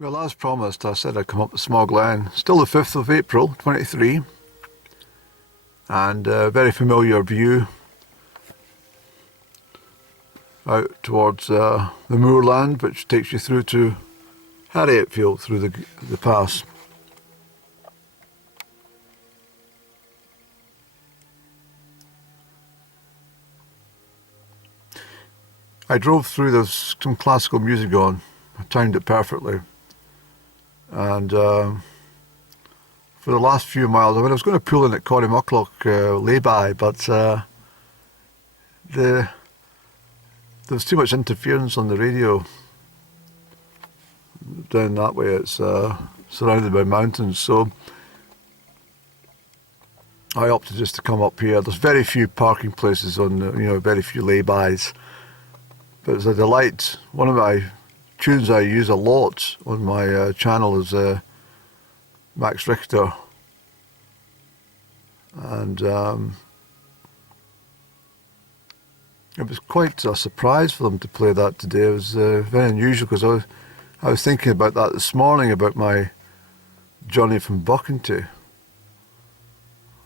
Well, as promised, I said I'd come up to Small Glen. Still the 5th of April, 23, and a very familiar view out towards the moorland, which takes you through to Harrietfield through the pass. I drove through, there's some classical music on. I timed it perfectly. And for the last few miles, I was going to pull in at Corrymuckloch lay-by, but there was too much interference on the radio. Down that way, it's surrounded by mountains, so I opted just to come up here. There's very few parking places on, very few lay-bys, but it's a delight. One of my tunes I use a lot on my channel is Max Richter, and it was quite a surprise for them to play that today. It was very unusual because I was thinking about that this morning, about my journey from Buckenty.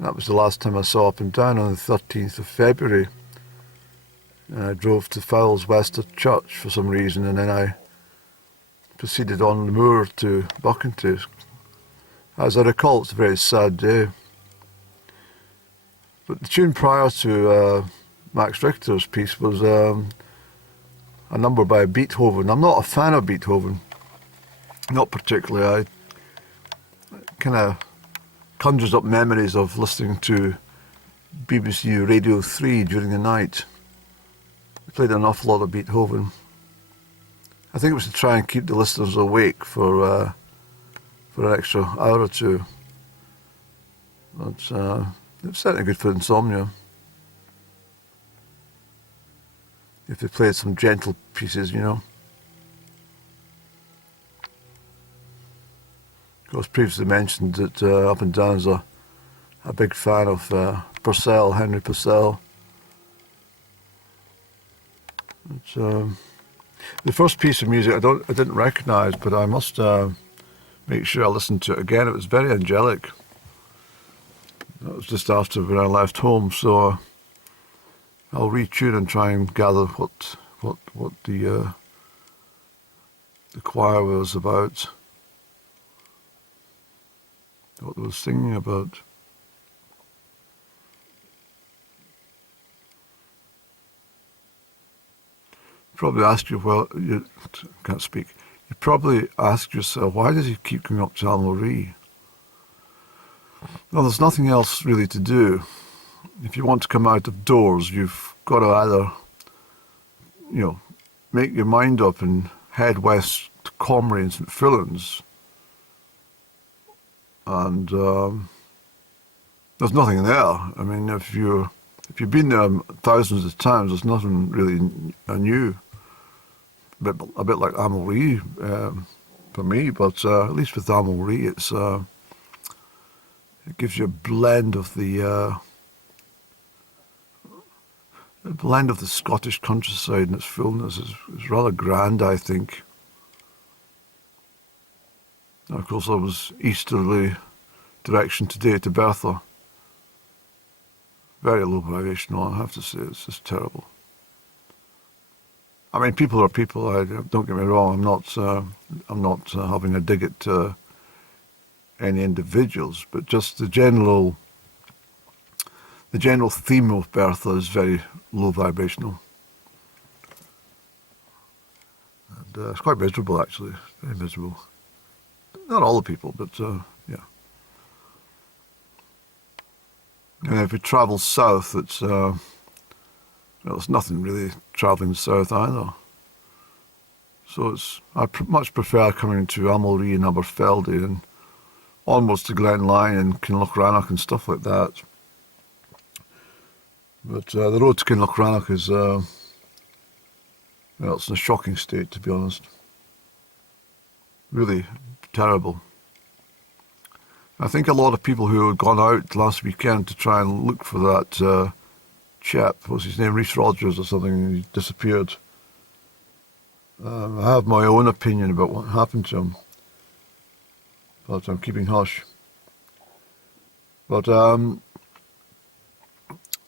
That was the last time I saw Up and Down, on the 13th of February. And I drove to Fowles Wester Church for some reason, and then I proceeded on the moor to Buckenty. As I recall, it's a very sad day. But the tune prior to Max Richter's piece was a number by Beethoven. I'm not a fan of Beethoven, not particularly. I kind of conjures up memories of listening to BBC Radio 3 during the night. They played an awful lot of Beethoven. I think it was to try and keep the listeners awake for an extra hour or two. But it's certainly good for insomnia. If they played some gentle pieces, Of course, previously mentioned that Up and Down's a big fan of Purcell, Henry Purcell. It's, the first piece of music I didn't recognise, but I must make sure I listened to it again. It was very angelic. That was just after when I left home, so I'll retune and try and gather what the choir was about, what they were singing about. Probably ask you, well, you can't speak. You probably ask yourself, why does he keep coming up to Amulree? Well, there's nothing else really to do. If you want to come out of doors, you've got to either, make your mind up and head west to Comrie and St Fillan's, and there's nothing there. I mean, if you've been there thousands of times, there's nothing really new. A bit like Amulree for me, but at least with Amulree, it gives you a blend of the Scottish countryside, and its fullness is rather grand, I think. And of course, I was easterly direction today to Bertha. Very low vibrational, I have to say. It's just terrible. I mean, people are people. Don't get me wrong. I'm not having a dig at any individuals, but just the general theme of Bertha is very low vibrational, and it's quite miserable, actually. Very miserable. Not all the people, but yeah. And if you travel south, there's nothing really travelling south either. So I much prefer coming to Amulree and Aberfeldy and almost to Glenlyon and Kinlochrannoch and stuff like that. But the road to Kinlochrannoch is, it's in a shocking state, to be honest. Really terrible. I think a lot of people who had gone out last weekend to try and look for that chap, what's his name, Reese Rogers or something, he disappeared. I have my own opinion about what happened to him. but I'm keeping hush. But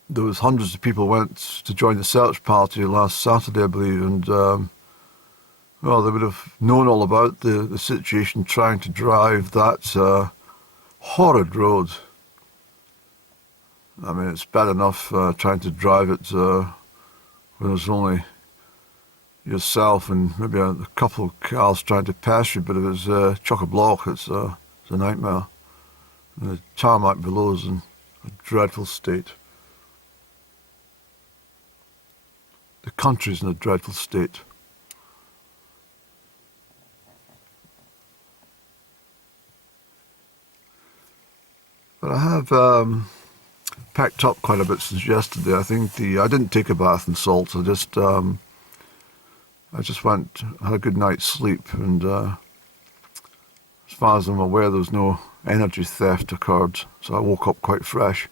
there was hundreds of people went to join the search party last Saturday, I believe, and well, they would have known all about the situation trying to drive that horrid road. I mean, it's bad enough trying to drive it when there's only yourself and maybe a couple of cars trying to pass you, but if it's chock-a-block, it's a nightmare. And the tarmac below is in a dreadful state. The country's in a dreadful state. But I have packed up quite a bit since yesterday. I think I didn't take a bath in salt. I just went, had a good night's sleep, and as far as I'm aware, there was no energy theft occurred. So I woke up quite fresh,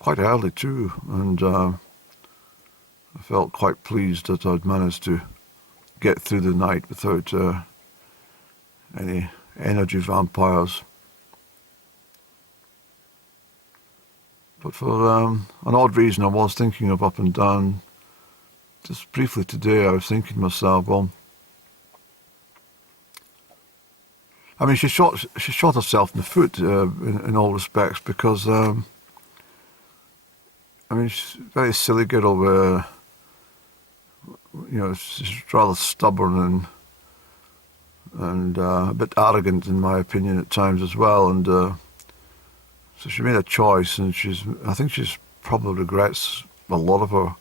quite early too, and I felt quite pleased that I'd managed to get through the night without any energy vampires. But for an odd reason, I was thinking of up and down. Just briefly today, I was thinking to myself, well, I mean, she shot herself in the foot in all respects, because I mean, she's a very silly girl. She's rather stubborn and a bit arrogant, in my opinion, at times as well. And so she made a choice, and I think she's probably regrets a lot of her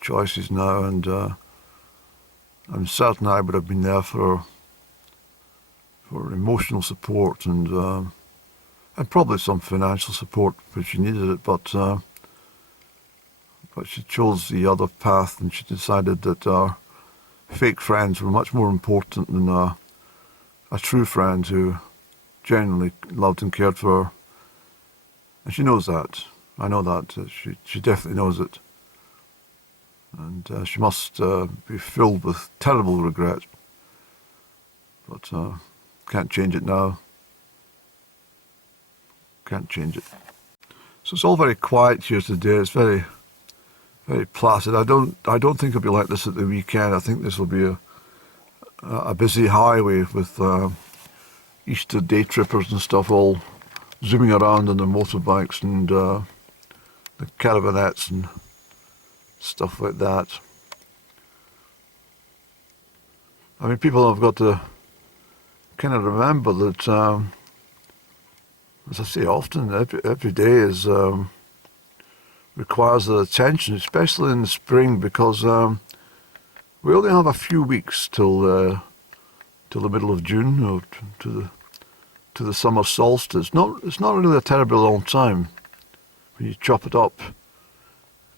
choices now. And I'm certain I would have been there for emotional support and probably some financial support when she needed it. But she chose the other path, and she decided that our fake friends were much more important than a true friend who genuinely loved and cared for her. And she knows that. I know that. She definitely knows it. And she must be filled with terrible regret. But can't change it now. Can't change it. So it's all very quiet here today. It's very, very placid. I don't think it'll be like this at the weekend. I think this will be a busy highway with Easter day trippers and stuff all zooming around on their motorbikes and the caravanettes and stuff like that. I mean, people have got to kind of remember that, as I say often, every day is requires their attention, especially in the spring, because we only have a few weeks till the middle of June, or to the summer solstice. It's not really a terribly long time when you chop it up.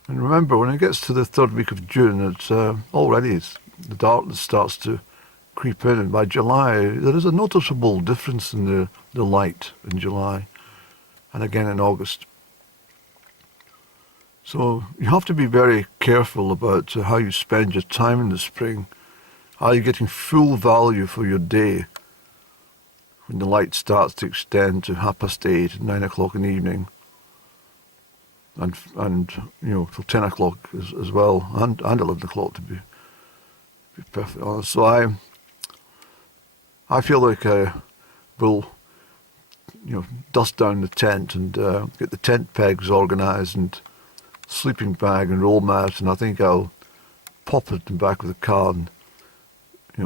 And remember, when it gets to the third week of June, it's already the darkness starts to creep in, and by July there is a noticeable difference in the light in July, and again in August. So you have to be very careful about how you spend your time in the spring. Are you getting full value for your day when the light starts to extend to 8:30, 9 o'clock in the evening, and till 10 o'clock as well, and 11 o'clock to be perfectly honest. So I feel like I will dust down the tent and get the tent pegs organised and sleeping bag and roll mat, and I think I'll pop it in the back of the car and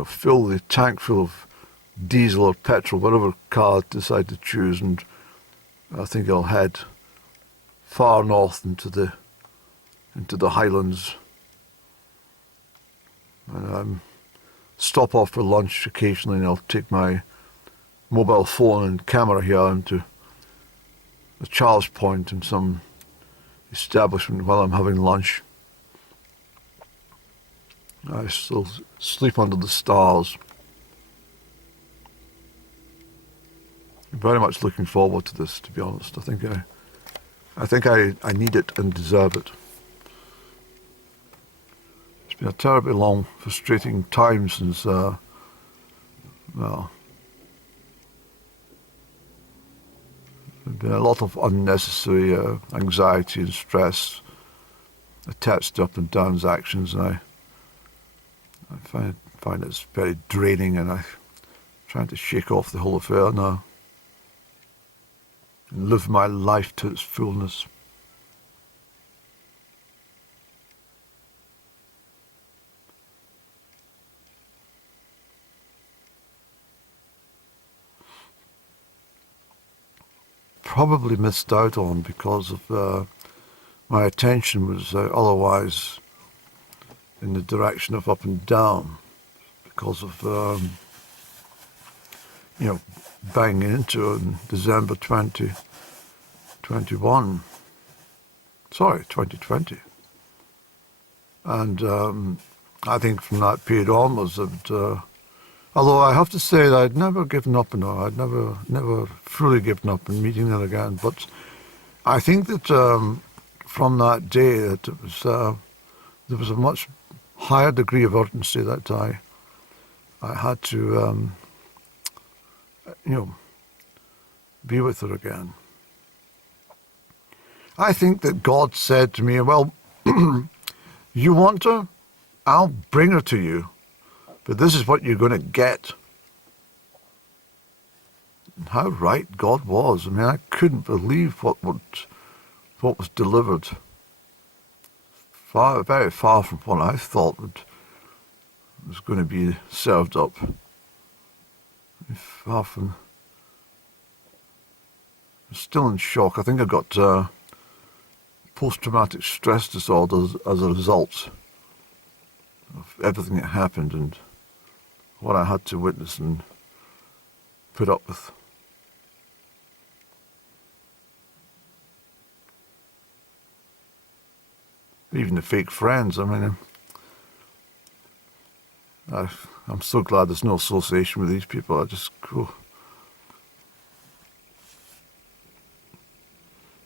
fill the tank full of diesel or petrol, whatever car I decide to choose, and I think I'll head far north into the Highlands, and stop off for lunch occasionally, and I'll take my mobile phone and camera here into a charge point in some establishment while I'm having lunch. I still sleep under the stars. I'm very much looking forward to this, to be honest. I think I need it and deserve it. It's been a terribly long, frustrating time since been a lot of unnecessary anxiety and stress attached to up and down's actions, and I find it's very draining, and I'm trying to shake off the whole affair now and live my life to its fullness. Probably missed out on because of my attention was otherwise in the direction of up and down because of banging into it in December 2020. And I think from that period onwards, although I have to say that I'd never given up on her, I'd never fully given up on meeting her again, but I think that from that day that it was, there was a much higher degree of urgency that I had to, be with her again. I think that God said to me, well, you want her? I'll bring her to you, but this is what you're going to get. And how right God was. I mean, I couldn't believe what was delivered. Very far from what I thought was going to be served up. Far from. I'm still in shock. I think I got post-traumatic stress disorder as a result of everything that happened and what I had to witness and put up with. Even the fake friends, I mean, I'm so glad there's no association with these people. I just go.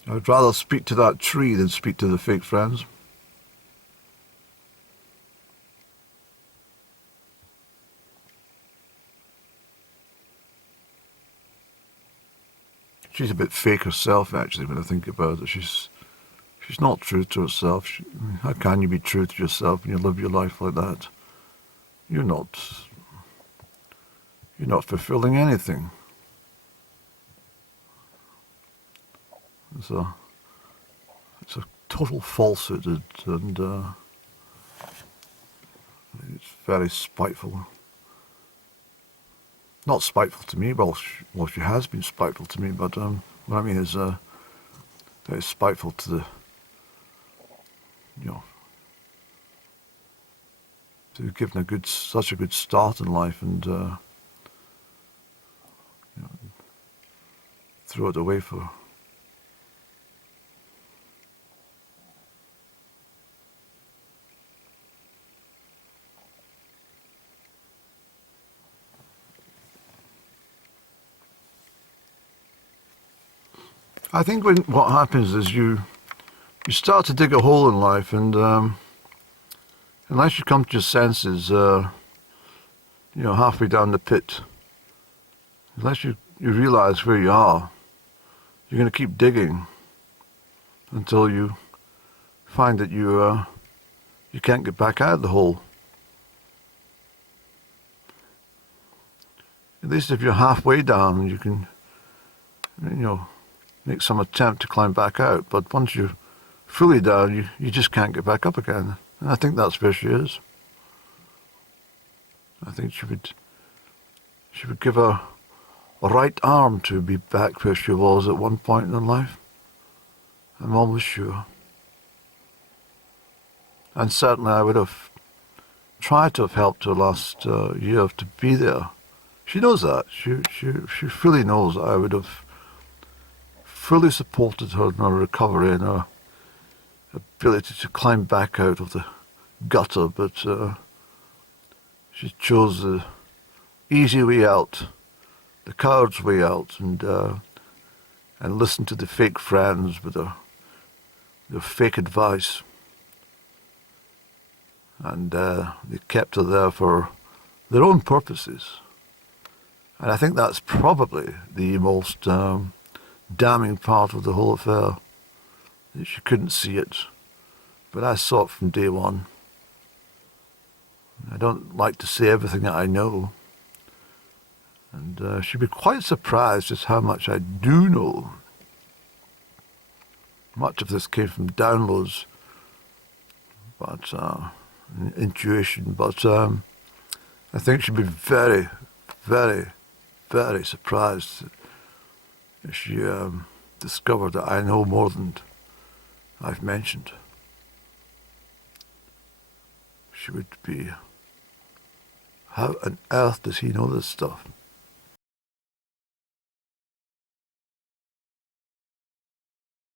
I'd rather speak to that tree than speak to the fake friends. She's a bit fake herself, actually, when I think about it. She's not true to herself. How can you be true to yourself when you live your life like that? You're not fulfilling anything. It's a total falsehood, and it's very spiteful. Not spiteful to me. Well, she has been spiteful to me, but what I mean is very spiteful to the, to have given such a good start in life and throw it away for her. I think what happens is you start to dig a hole in life, and unless you come to your senses, halfway down the pit, unless you realise where you are, you're going to keep digging until you find that you can't get back out of the hole. At least if you're halfway down, you can, make some attempt to climb back out. But once you're fully down, you just can't get back up again. And I think that's where she is. I think she would give her a right arm to be back where she was at one point in her life. I'm almost sure. And certainly I would have tried to have helped her last year to be there. She knows that. She fully knows that I would have fully supported her in her recovery and her ability to climb back out of the gutter, but she chose the easy way out, the coward's way out, and listened to the fake friends with their fake advice. And they kept her there for their own purposes. And I think that's probably the most damning part of the whole affair. That she couldn't see it, but I saw it from day one. I don't like to say everything that I know, and she'd be quite surprised just how much I do know. Much of this came from downloads, but intuition, but I think she'd be very, very, very surprised if she discovered that I know more than I've mentioned. She would be, how on earth does he know this stuff?